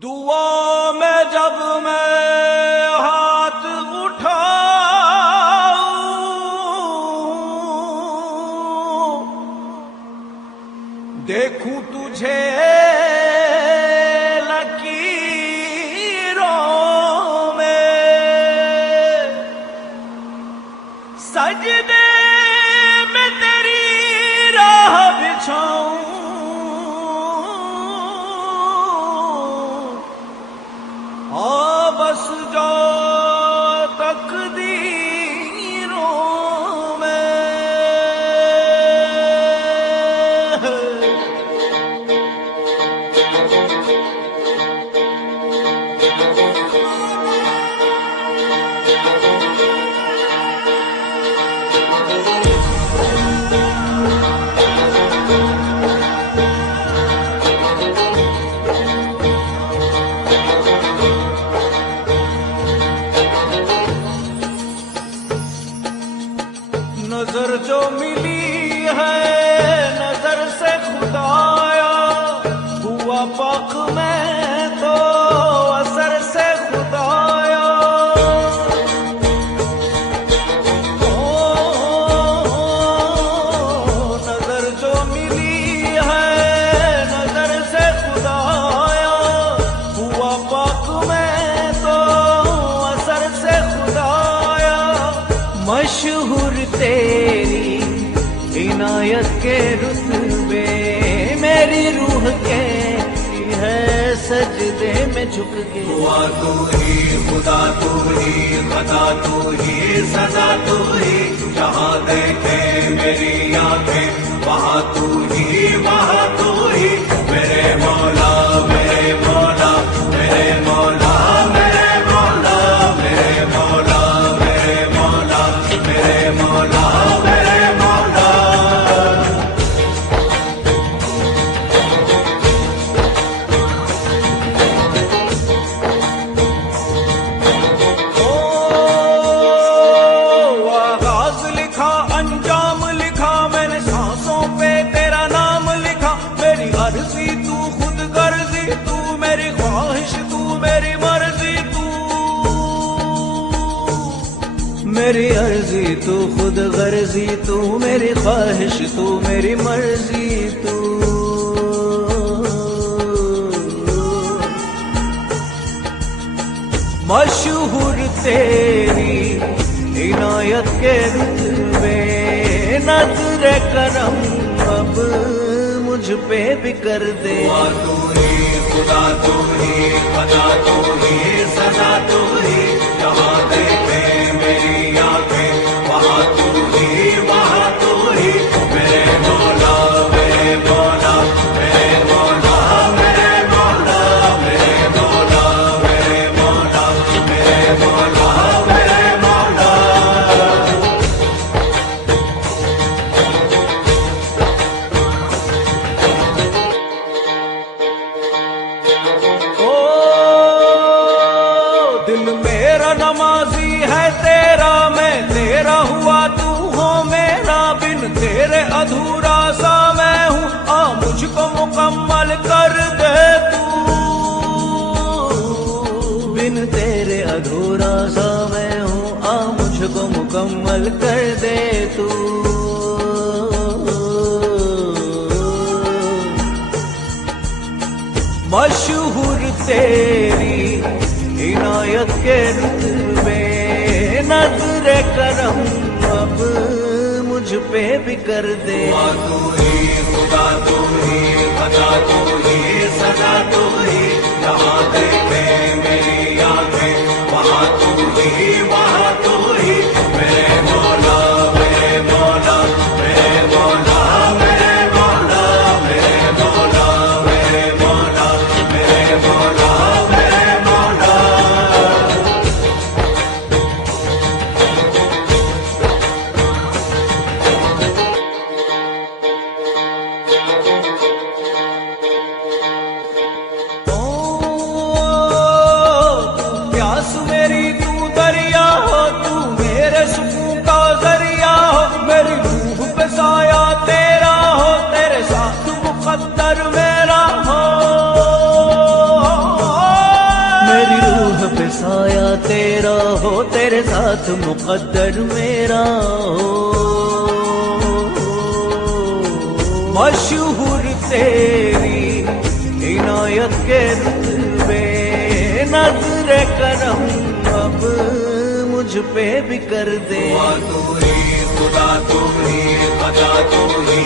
दुआ में जब मैं हाथ उठाऊं, देखूं तुझे लकीरों में, सजदे में तेरी राह बिछाऊं, बस जो तकदीरों में। नजर जो मिली है नजर से खुदाया, हुआ पाक मैं तो असर से खुदाया। नजर जो मिली है नजर से खुदाया, हुआ पाक मैं तो असर से खुदाया। मशहूर तेरी इनायत के रुतबे, मेरी रूह के है सजदे में झुक के। दुआ तू ही, खुदा तू ही, खता तू ही, सजा तू ही, जहाँ देखे मेरी आंखें वहाँ तू ही, वहाँ तू ही। मेरे मौला मेरे मौला मेरे मौला मेरे मौला मेरे मौला मेरे मौला मेरे मौला मेरे मौला। आगाज लिखा अंजाम लिखा मैंने, सांसों पे तेरा नाम लिखा। मेरी अर्जी तू खुद गर्जी तू, मेरी ख्वाहिश तू मेरी मर्जी तू। मेरी अर्जी तू खुद गर्जी तू, मेरी ख्वाहिश तू मेरी मर्जी तू। मशहूर तेरी इनायत के रुतबे, नज़्र करम अब मुझ पे भी कर दे। दुआ तू ही, खुदा तू ही, खता तू ही, सजा तू ही, जहाँ देखे मेरी आंखें वहाँ तू ही, वहाँ तू ही। मेरे मौला मेरे मौला मेरे मौला मेरे मौला मेरे मौला मेरे मौला मेरे मौला मेरे मौला। ओ दिल मेरा नमाजी है तेरा, मैं तेरा हुआ तू हो मेरा। बिन तेरे अधूरा सा मैं हूँ, आ मुझको मुकम्मल कर दे तू। बिन तेरे अधूरा सा मैं हूँ, आ मुझको मुकम्मल कर दे तू। मशहूर तेरी इनायत के रुतबे, नज़्र करम अब मुझ पे भी कर दे। दुआ तू ही, खुदा तू ही, खता तू ही, सजा तू ही, जहाँ देखे मेरी आंखें वहाँ तू ही, वहाँ तू ही। मेरे मौला मेरे मौला मेरे मौला मेरे मौला मेरे मौला मेरे मौला मेरे मौला मेरे मौला। तेरे साथ मुकद्दर मेरा मशहूर तेरी इनायत के रुतबे नज़्र करम अब मुझ पे भी कर दे। तू ही खुदा तू ही खदा तू ही